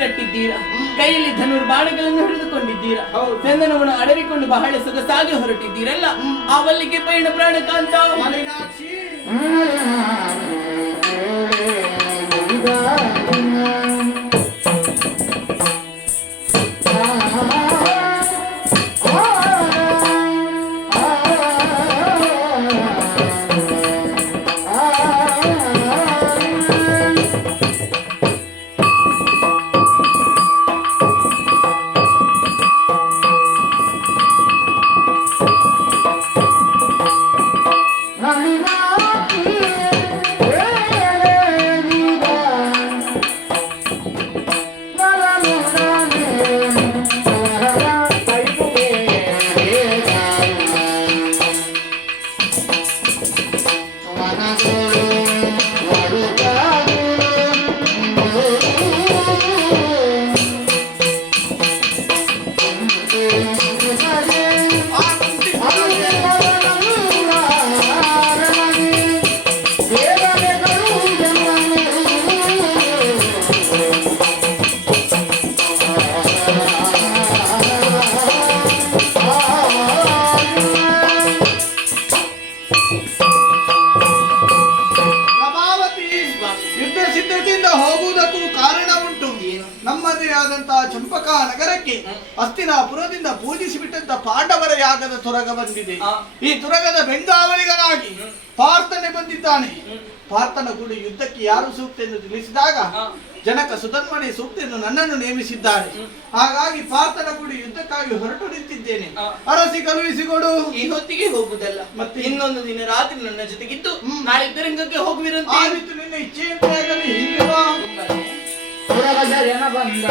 ಕಟ್ಟಿದ್ದೀರಾ, ಕೈಯಲ್ಲಿ ಧನುರ್ಬಾಣಗಳನ್ನು ಹಿಡಿದುಕೊಂಡಿದ್ದೀರಾ, ಚಂದನವನ್ನು ಅಡರಿಕೊಂಡು ಬಹಳ ಸೊಗಸಾಗಿ ಹೊರಟಿದ್ದೀರಲ್ಲ. ಆ ವಲ್ಲಿಗೆ ಪಯಣ ಪ್ರಾಣಕಾಂತ ನಮ್ಮದೇ ಆದಂತಹ ಚಂಪಕಾ ನಗರಕ್ಕೆ ಹಸ್ತಿನಾಪುರದಿಂದ ಪೂಜಿಸಿ ಬಿಟ್ಟಂತ ಪಾಂಡವರ ಯಾಗದ ತುರಗ ಬಂದಿದೆ. ಈ ತುರಗದ ಬೆಂಗಾವಲಿಗನಾಗಿ ಪಾರ್ಥನೆ ಬಂದಿದ್ದಾನೆ. ಪಾರ್ಥನ ಕೂಡ ಯುದ್ಧಕ್ಕೆ ಯಾರು ಸೂಕ್ತ ಎಂದು ತಿಳಿಸಿದಾಗ ಜನಕ ಸುಧನ್ವನೇ ಸೂಕ್ತ ಎಂದು ನನ್ನನ್ನು ನೇಮಿಸಿದ್ದಾರೆ. ಹಾಗಾಗಿ ಪಾರ್ಥನ ಕೂಡ ಯುದ್ಧಕ್ಕಾಗಿ ಹೊರಟು ನಿಂತಿದ್ದೇನೆ. ಅರಸಿ ಕಳುಹಿಸಿಕೊಡು. ಈ ಹೊತ್ತಿಗೆ ಹೋಗುದಲ್ಲ, ಮತ್ತೆ ಇನ್ನೊಂದು ದಿನ ರಾತ್ರಿ ನನ್ನ ಜೊತೆಗಿದ್ದು ನಾಳೆ ರಂಗಕ್ಕೆ ಹೋಗುವಿರಂತೆ. ನಿನ್ನ ಇಚ್ಛೆಯಂತೆ ಆಗಲಿ. ಹಿಂದೆ ಬಂದ